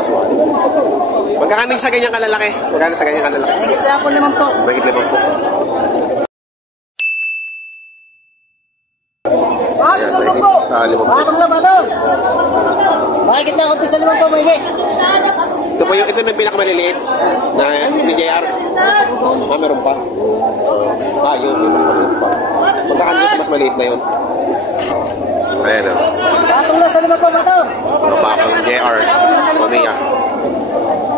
siguro. Magkakaning sa ganyang kalalaki? Magkano sa ganyang kalalaki? Mahigit na po 5 po. Mahigit 5 po. Ayan, mahigit po. 5 na ba ito? Mahigit na konti sa 5 po, mahigit. Ito po yung, ito na pinakamaliliit na ni JR. Meron pa. Yun, mas maliit pa. Magkakaning sa mas maliit na yun. Ayan o. Patong na sa 5 po ba ito? Mga bakang JR. Pamilya.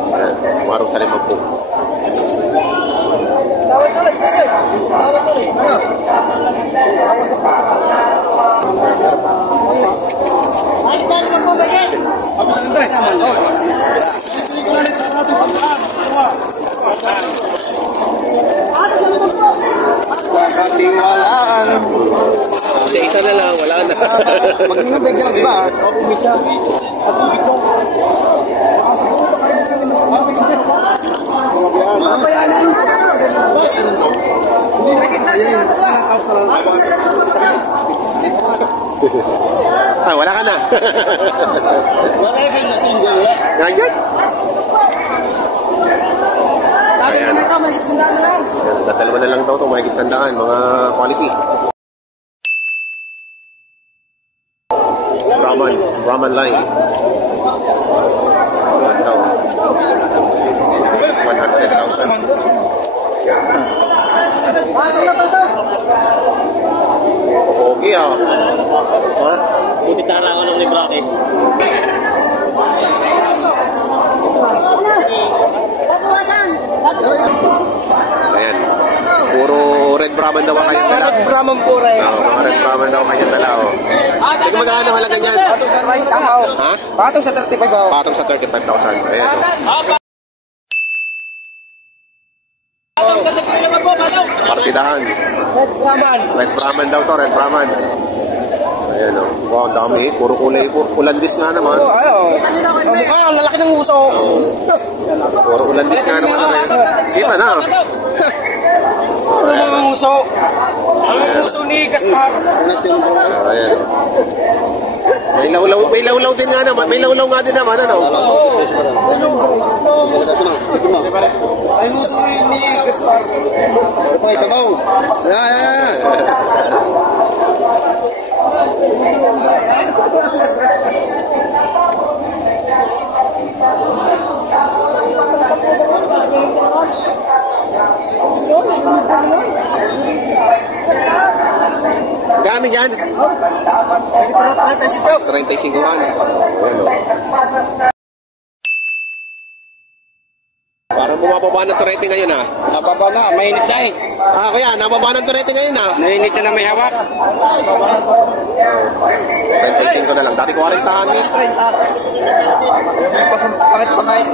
Ayan, marong sa 5 po. Tawad ulit, gusto. Tawad ulit. Mahigit na 5 po, mahigit. Apa sa ganda? Hindi ko na sa ating sandaan. Kakatiwalaan. Isa na lang, wala na. Mag-nabig lang iba. Wala ka na. Wala kayo natin. Ganyan. Ayan. Dalawa na lang daw ito, mahigit 100, mga quality. Brahman line. Ayan daw. 100,000. Okay ah. Ha? Buti tara ako ng librake. Ayan. Puro red Brahman daw kayo dala. Red Brahman po rin. Mga red Brahman daw kayo dala. Ito magkano halaga niyan? Patong sa 30 ako. Ha? Patong sa 35 ako. Patong sa 35,000. Ayan. Partidahan. Red Brahman. Red Brahman daw to, red Brahman. Ayan o. Wow, ang dami. Puro kulay. Ulandis nga naman. Ang lalaki ng uso. Puro ulandis nga naman. Kita na. Ang uso. Ang uso ni Gaspar. Ayan. May lawlaw din nga naman. May lawlaw nga din naman. Ano? Ang uso ni Gaspar. Okay, tabaw. Ayan. Gano yan? 35-an. Parang bumababa ng turete ngayon ha. Nababa na, mainit na eh. Kaya nababa ng turete ngayon ha. Mainit na may hawak. 35 na lang. Dati 40-an eh. Pangit-pangit.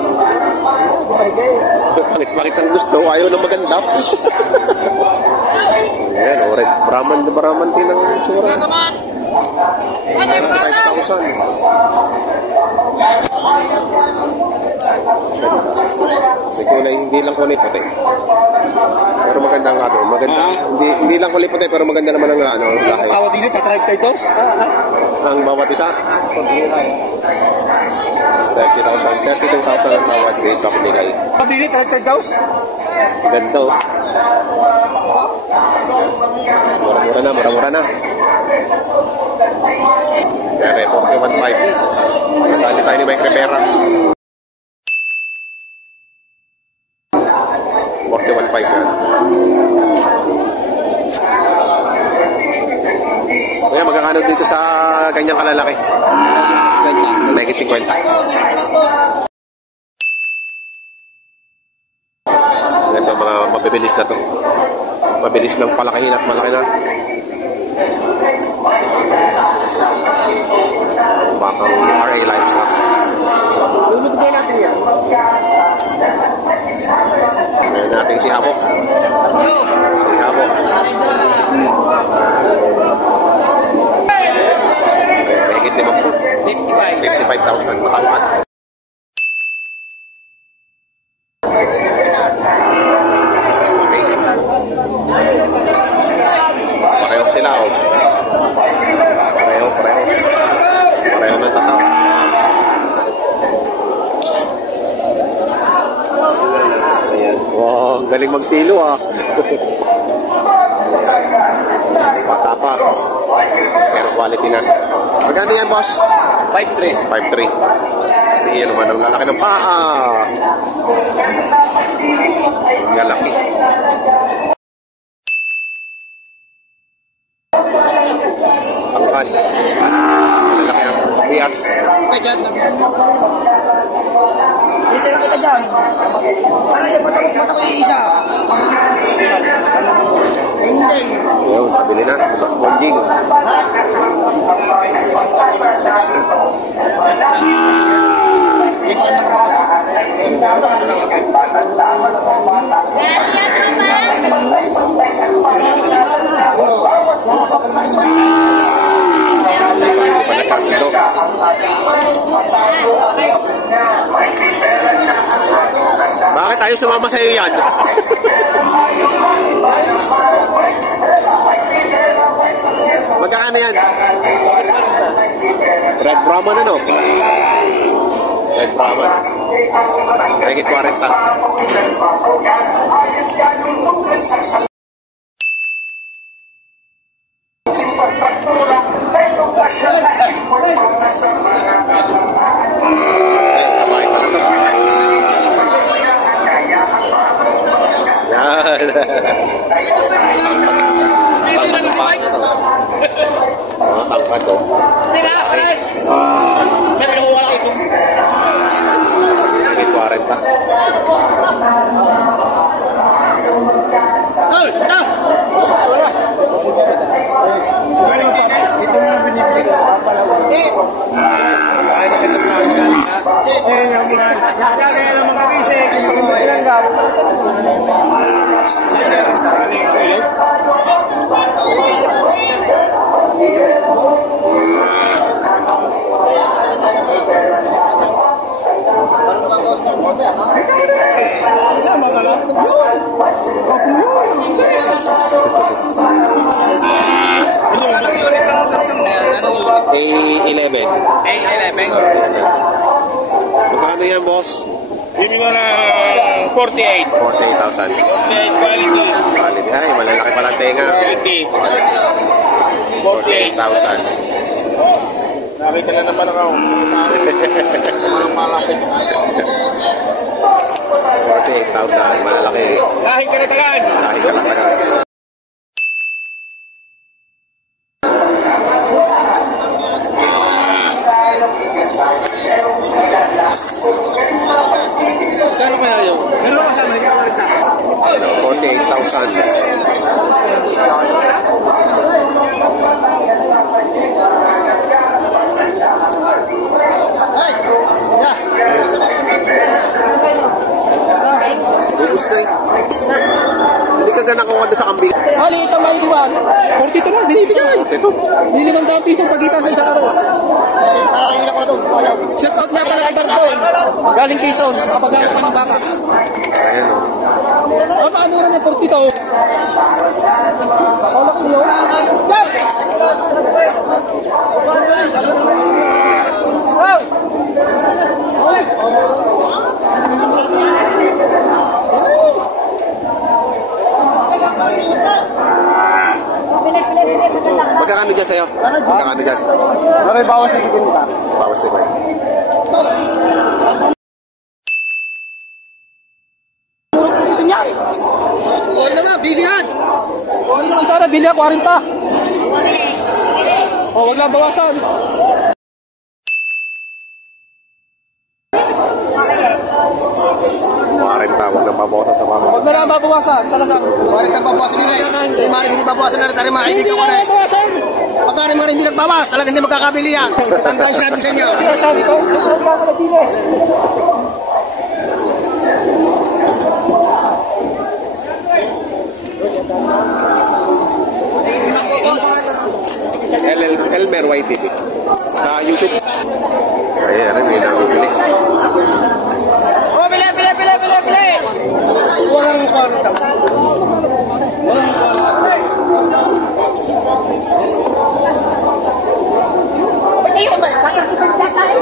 Pangit ang gusto. Ayaw na maganda. Ayan, red Brahman din ang tsura. 5,000. May kulay, hindi lang kulay puti. Pero maganda nga ito. Maganda. Hindi lang kulay puti, pero maganda naman ang lahi. Tawad din ito, tatragtay tos. Ang bawat isa. 30,000, 32,000 ang tawad. Great top nilay. Tawad din ito, tatragtay tos. Ganda oh. Mura-mura na. Kaya 41.5. Kasali tayo ni Mike Rivera. 41.5 yan. Kaya magkakano dito sa ganyang kalalaki? Megit 50. Ganda, mga mabibilis na to. Mabilis lang palakihin at malaki na. Bakang RA Livestock. Lulubigay natin yan. Ngayon natin si Habok. Si Habok. Mahigit 55,000 matangkat. Pareho sila oh. Pareho ng tatak. Galing magsilo ah. Bata pa. Pero quality na. Magkano yan, boss? 5-3. 5'3". Hindi yan naman ang lalaki ng paa. Ang lalaki. Angkan. Ang lalaki ang bias. Dito lang kita dyan. Para yung mata ko yung isa. Hindi. Yun, pabili na. Bukas bonjing. Hindi ko nakabawas. Panagkasundo. Bakit tayo sumama sa iyo yan? Magkano yan? Red Brahman ano? Red Brahman. Regit 40. Kamay pa na to. Yan. Tangkad pa na to. Tangkad to. Regit 11. Magkano yan, boss? Bili mo na 48. 48,000. Quality. Quality. Ay, malalaki pala ang tenga. 48,000. Nakita na naman ako. Malaki. 48,000. Malalaki. Kahit kalatagan. Kahit kalatagan. Kano kaya yun? Meron ako sa Amerika. 48,000. Ubus na eh. Hindi ka ganang kuha doon sa kambing. Hali, ito may iwan. 42 lang, binibigyan. Ito. Bili ng daang pisong pagitan sa isang araw. Nakakahila ko na ito. Shout out nga pala kay Barton. Galing Quezon. Kapag-gawa ka ng baka. Ayan o. Ang paamura niya 42. Olak niyo. Yes! Wow! Magkakano dyan sa'yo? Magkakano dyan? Maray bawas sa sikin ka. Bawas si Mike. Okay naman, bilihan. Okay naman sana, bilihan 40. Oh, wag lang bawasan. Huwag nang babawasan sa mga. Wag na lang babawasan. Talagang. Maring ka babawasan nila yun. Maring hindi babawasan na rin. Hindi ko na babawasan. Pagka rin maring hindi nagbawas, talagang hindi magkakabili yan. Tanda yung sinabi sa inyo. Sabi ko, wag lang ako nabili. Elmer White TV. Sa YouTube. Ayan, may nabibili. Oh, bili! Walang kwarta. Ba't iyo ba? Bakit sa tayo?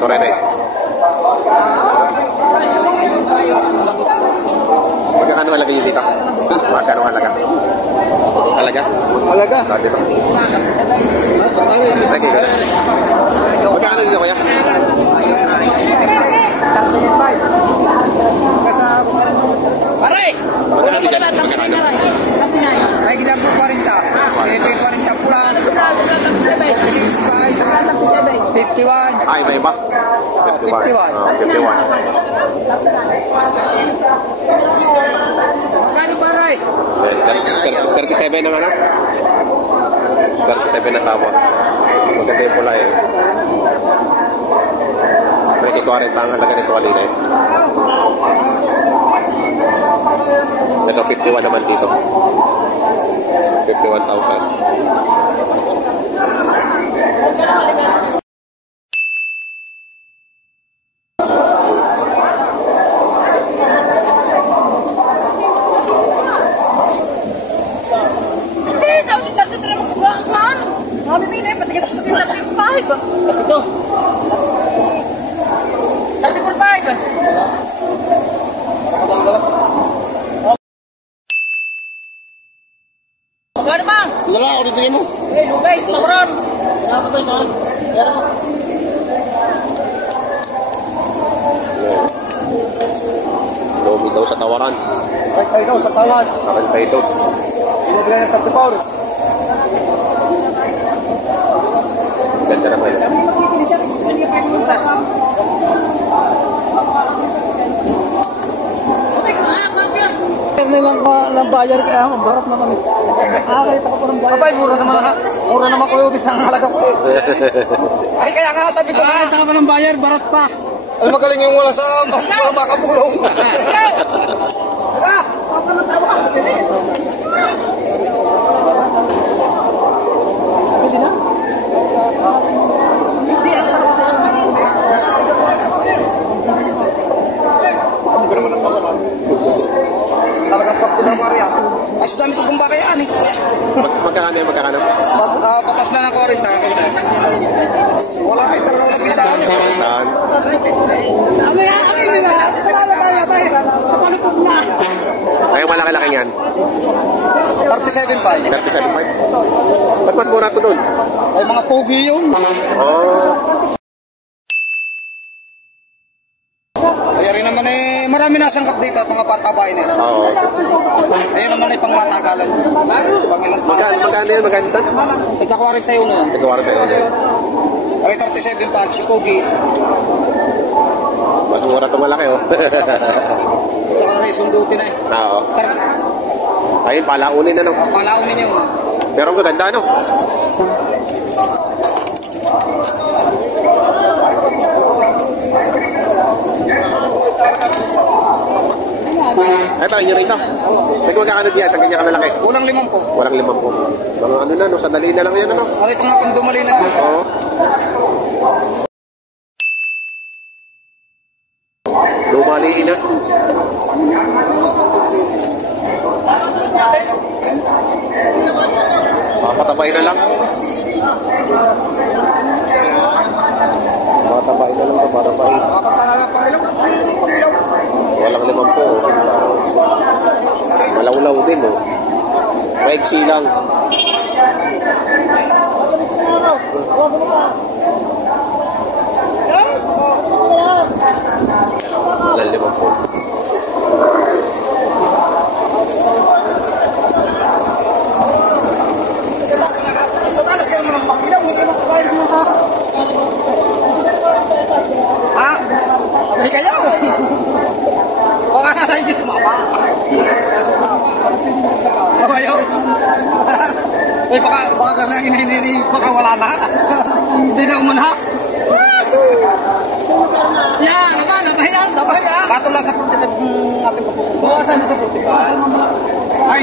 Ito rin eh. Magkakano halaga yun dito? Magkano halaga? Halaga? Halaga. Dito. Thank you. Magkano dito kuya? Pare! Magkano dito? Magkano? May ginagawa 40. May 40 pulan. 51. Ah, iba-iba? 51. 51. Magkano pare? 37 ang ano? 37 na tawag. Maganda yung pula eh. May 40 ang halaga nito kanina eh. Ito 51 naman dito. 51,000. Ito. 34.5. Magkano bang? Wala, ako bibigyan mo. Guys, labaran. Nakakatay sa akin. Pero mo. Lomi daw sa tawaran. Ay daw sa tawad. Nakantay daw. Binibigyan ng 34. Ganda naman. Ng bayar kaya ang barap naman eh. Nakakita ko pa ng bayar. Abay, mura naman ko yung isang halaga ko eh. Ay, kaya nga sabi ko nakakita ka pa ng bayar, barat pa. Ay magaling yung wala sa makapulong. Ah, papalatawa ka. Pwede na? Hindi, ang sarap sa Talagang pagod ng Maria. Ay, sa dami ko gumba kaya ani. Magkakano yung magkakano? Patas na ng 40. Wala ay talaga walang pintahan. Saan? Ano yan? Amin nila. Salamat tayo tayo. Sa palupog na. Ay, malaki-laki yan. 37.5. 37.5. Ba't mas mura to doon? Ay, mga pogi yun. Oh. Kaya rin naman eh, marami nasangkap dito at mga patabay na. Oo. Ayun naman ay pang matagalan. Pang ilang Magkano yan? Magkano doon? Ika-40 tayo na. Nagawa tayo ulit. Ay, 37.5 si Pogi. Mas mura to malaki oh. Sa kanila isundutin na eh. Oo. Ayun, palaunin na no. Palaunin niyo. Pero ang gaganda no. Ito, yun rito. Ito magkakano diyan, sa ganyan ka malaki. Unang 5 po. Walang 5 po. Mga ano na, no, sandali na lang yan, ano. Ay, pang nga dumali na. Oo. Lumaliin na. Papatabay na lang. Papatabay na lang, papatabay. Kapag talaga pangilaw. Walang 5 po. Malaw-law din, oh. Maigsi lang. Walang 5 po. Sa talas ka naman ng pangilaw. Hindi kayo makakain mo ha. Ha? Abay kayo. Baka na tayo dito sumama. Abayaw. Ay, baka ka na hinihini. Baka wala na. Hindi na umunha. Yan, labay yan. Labay yan. Patol lang sa 45 ating papupunta. Bawasan mo sa 45. Ay,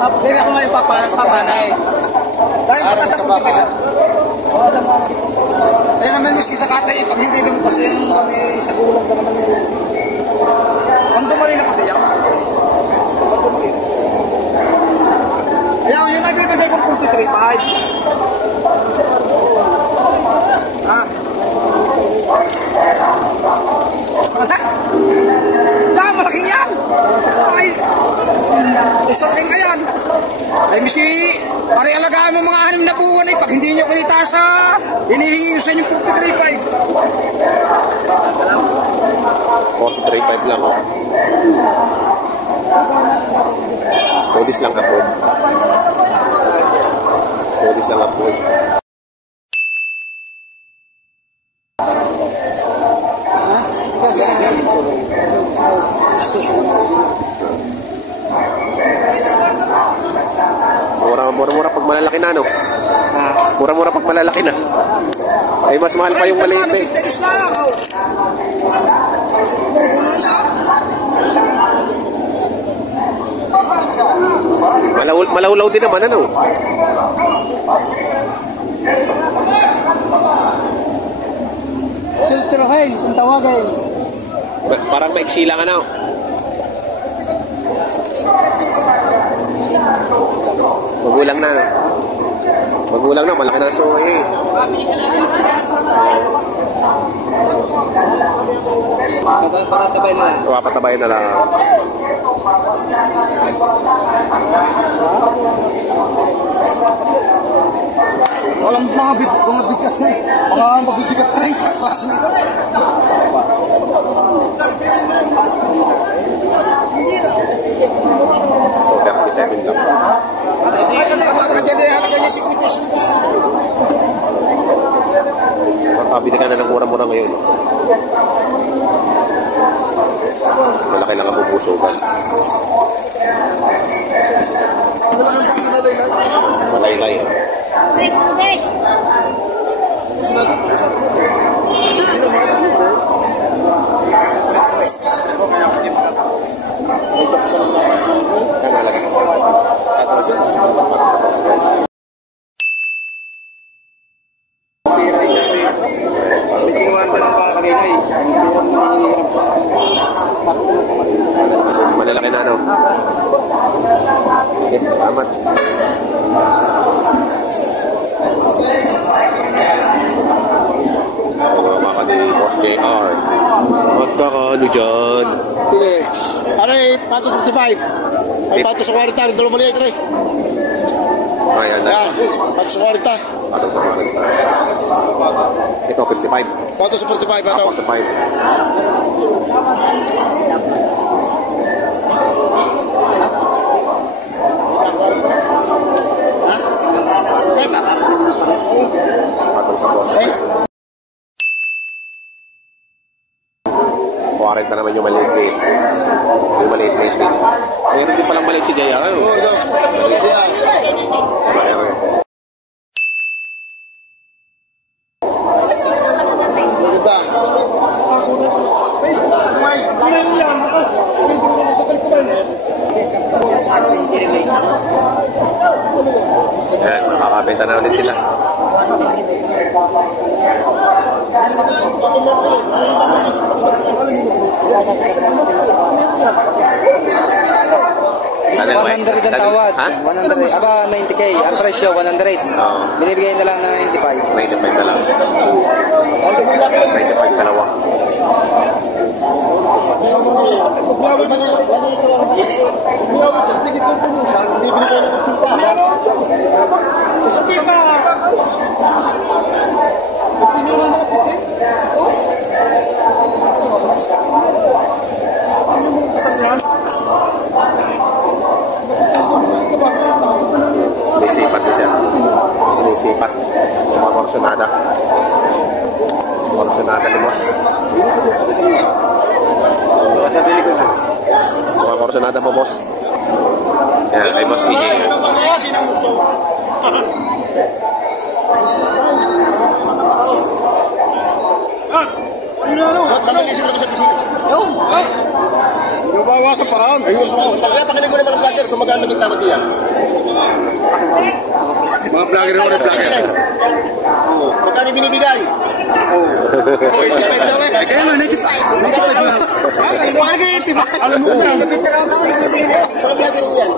Hindi ako may papanay. dahil patas na 45. Kaya naman miski sa katay, pag hindi lumpas yung sa gulang ka naman eh. Ang dumali na pati yan. Ang dumali. Ayaw, yun nagbibigay kong 43.5. Ha? sa hinihingi ko sa inyo 43.5. 43.5 lang. Pwedis lang ako. Pwedis lang ako. Mura-mura pag malalaki na, no? Mura-mura pag malalaki na. Ay, mas mahal pa yung maliit eh. Malawlaw din naman, ano? Siltrahin, kung tawagin. Parang maiksi lang, ano? Magulang na, no? Magulang na, malaki na so eh. Papatabay na lang. Papatabay na lang. Walang mga bigat na eh. Mga mabibigat na rin klase nito. So, 37 lang. Pabili ka na ng mura-mura ngayon. Malaki lang ang bubusugan. Malaylay. Malalaki na, no? Okay, salamat. Mga ni Boss JR. Magkakaano dyan? Sige. Ano eh, pato 55. Ay, pato sa 40. Dalo maliit rin. Ayan na. Yan, pato sa 40. Pato sa 40. Ito, 55. Pato sa 45. Pato. 45. Pato sa 45. 40 naman yung maliit-liit. Yung maliit-liit. Meron din palang maliit si JR. Ano? Oo, ito. Yan. Meron. Ganda. Ayan, makakabenta na ulit sila. Ano, 100 ang tawad. Ha? 100. Aba, 90k. Ang presyo, 100. Oo. Binibigay na lang ng 95. 95 na lang. 95 dalawa. Isipat din siya. Isipat. Mga korsonada. Korsonada ni Boss. Masabili ko na. Mga korsonada mo, Boss. Yan, kay Boss EJ. Yung bawa sa paraan. Ayun. Kaya pakinig ko naman ng vlogger kung magkano naging tama diyan. Mga vlogger naman ng vlogger. Oo. Magkano binibigay? Oo. Kaya nga, 95 lang. Alam mo kung saan. Mga vlogger mo yan.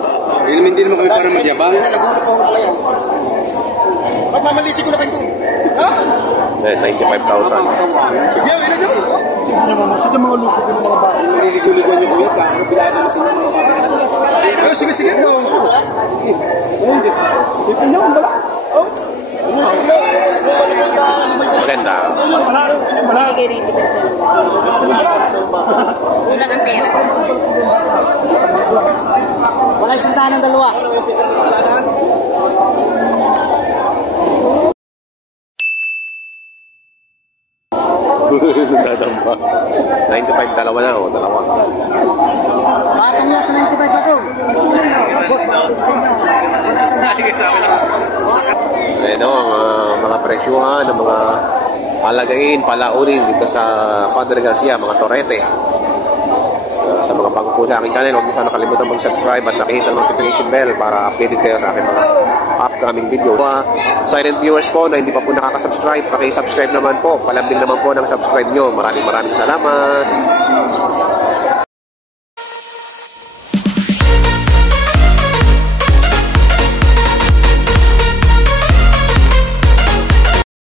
Hindi naman kami para magyabang. Nalagulo pa ako yan. Magmamalisi ko na kayo doon. Eh, 95,000. Yan, ilan yun? Hindi naman masya mga lusog ng mga bahay. Niliguligan yung kuya, kakabilaan natin yung mga bata. Sige. Ipin niyo, wala. Oh. Maganda. Binigay rito. Una ng pera. Wala isang daan ng dalawa. Dadamba. 95 dalawa na o dalawa. Batang niya sa 95 ako. Ano, ang mga presyuhan, ang mga alagain, palaunin dito sa Padre Garcia, mga torete. Sa mga bago po sa aking channel, huwag niyo sana nakalimutan mag-subscribe at nakihit ang notification bell para updated kayo sa aking mga upcoming video. Silent viewers po na hindi pa po nakaka-subscribe, paki-subscribe naman po. Palambing naman po ng subscribe nyo. Maraming salamat.